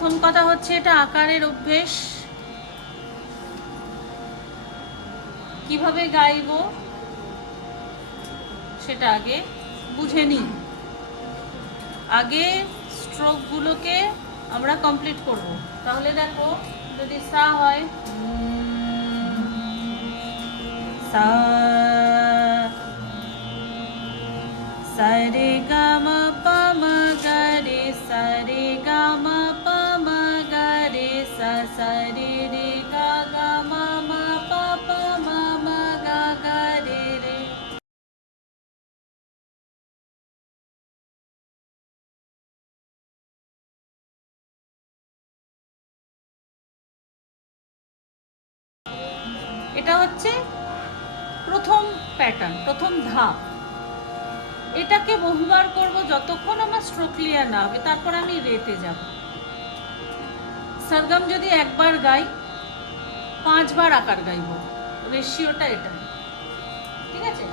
প্রথম কথা হচ্ছে এটা আকারের অভ্যেস। কীভাবে গাইবো? সেটা আগে বুঝে নিই। আগে স্ট্রোকগুলোকে আমরা কমপ্লিট করব। তাহলে দেখো, যদি সা হয়, সা সারে গামা পামা এটা হচ্ছে প্রথম প্যাটার্ন প্রথম ধাপ। এটাকে বহুবার করব যতক্ষণ আমার স্ট্রোক ক্লিয়ার না হবে, তারপর আমি রেতে যাব। সরগম যদি একবার গাই, পাঁচবার আকার গাইব। রেশিওটা এটা। ঠিক আছে?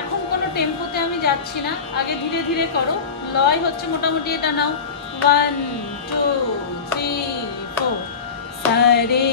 এখন কোনো টেম্পোতে আমি যাচ্ছি না। আগে ধীরে ধীরে করো। লয় হচ্ছে মোটামুটি এটা নাও। ওয়ান টু থ্রি ফোর সারে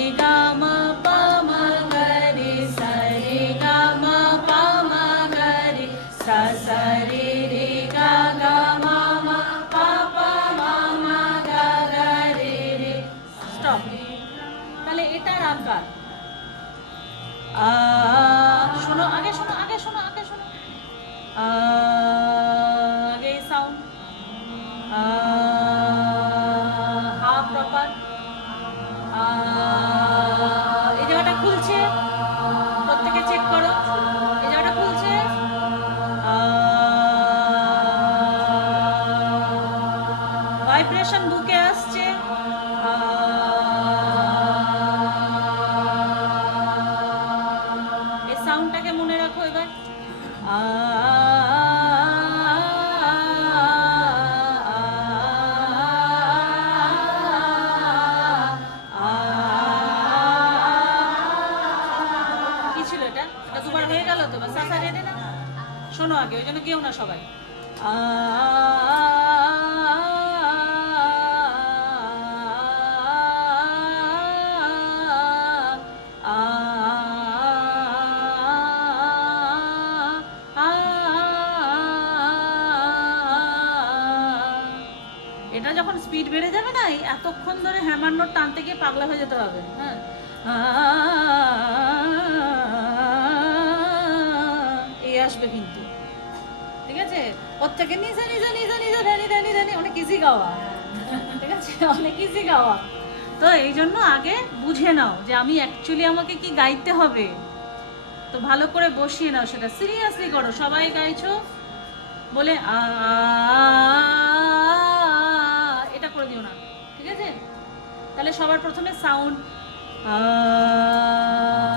শোনো আগে, ওই জন্য কেউ না সবাই। এটা যখন স্পিড বেড়ে যাবে না এতক্ষণ ধরে হ্যামার নোট টানতে গিয়ে পাগলা হয়ে যেতে হবে হ্যাঁ? এই আসবে কিন্তু। ঠিক আছে? ওর থেকে নিজে নিজে নিজে নিজে ধানি ধানি ধানি অনেক ইজি গাওয়া। ঠিক আছে? অনেক ইজি গাওয়া। তো এই জন্য আগে বুঝে নাও যে আমি অ্যাকচুয়ালি আমাকে কি গাইতে হবে। তো ভালো করে বসিয়ে নাও সেটা। সিরিয়াসলি করো। সবাই গাইছো? বলে, আ এটা করে দিও না। ঠিক আছে? তাহলে সবার প্রথমে সাউন্ড তাহলে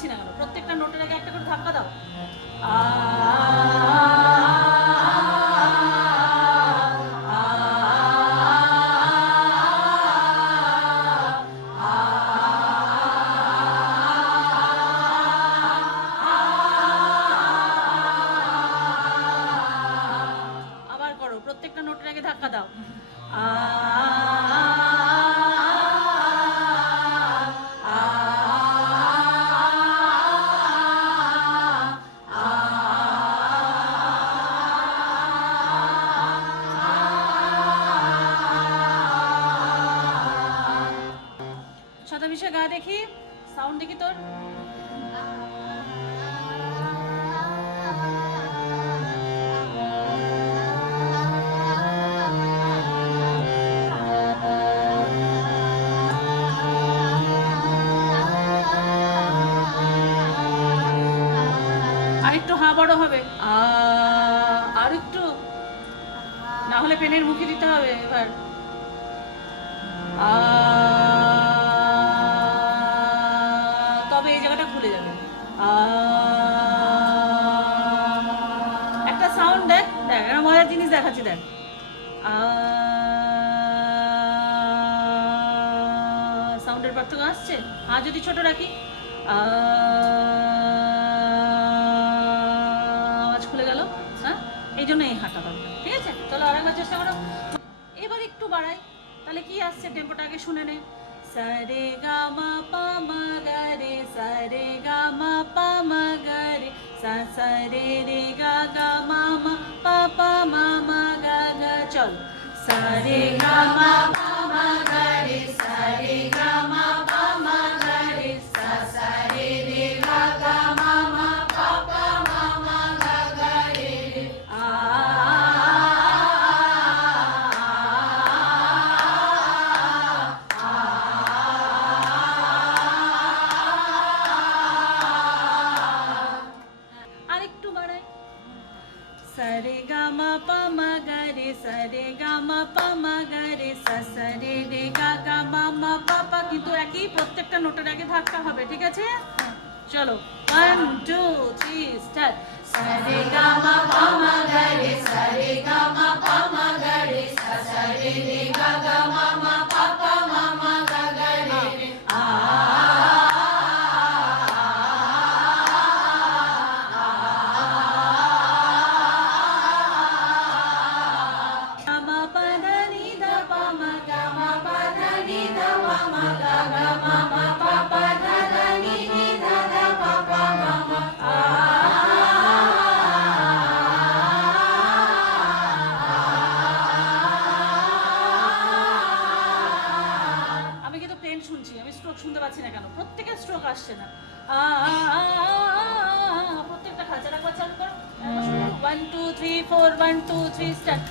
পাচ্ছি না কেন? প্রত্যেকটা নোটের আগে একটা করে ধাক্কা দাও। আবার করো প্রত্যেকটা নোটের আগে ধাক্কা দাও। আ, সাউন্ড দেখি তোর। আরেকটু হা বড় হবে। আর একটু। না হলে পেনের মুখে দিতে হবে এবার। আ, সাউন্ডের পার্থক্য আসছে? হা যদি ছোট রাখি। আওয়াজ খুলে গেল। হ্যাঁ? এই জন্য এই হাঁটা দরকার, ঠিক আছে? চলো আরেকবার চেষ্টা করো। এবার একটু বাড়াই। তাহলে কি আসছে? টেম্পোটা আগে শুনে নে। সারে গা, মা, পা, মা, গা, রে সারে গা, মা, পা, মা, গা, রে, সা সা রে, গা গা, মা চল সারে গা মা পা মা গা রে সারে গা নোটের আগে ধাক্কা হবে, ঠিক আছে? চলো ওয়ান টু থ্রি স্টার্ট সারে গামা পামা গারে, সারে গামা পামা সারে রে গা গা মামা পাপা গা গা, রে রে। আ গামা পাদা নি দা পা মা নি দা পা মা গা গা, মা মা পা পা প্রত্যেকটা খাঁচার একবার চালু করো one two three four one two three start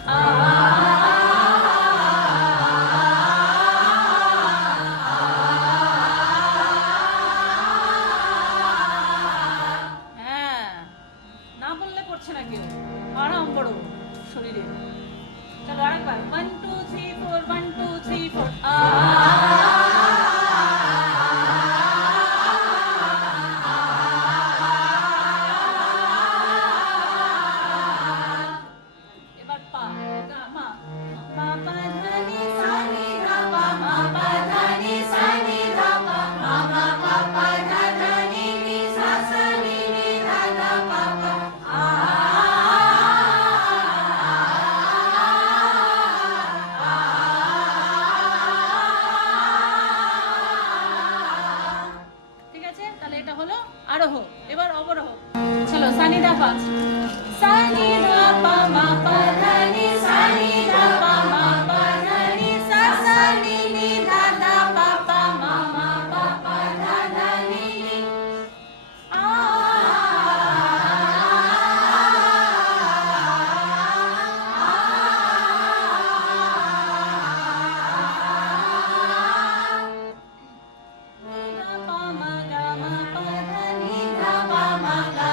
Father.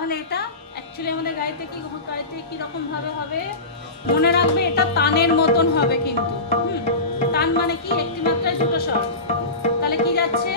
তাহলে এটা অ্যাকচুয়ালি আমাদের গাড়িতে কি গাড়িতে কি রকম ভাবে হবে? মনে রাখবে এটা তানের মতন হবে কিন্তু। হুম, তান মানে কি? একটি মাত্রায় দুটো স্বর তাহলে কি যাচ্ছে?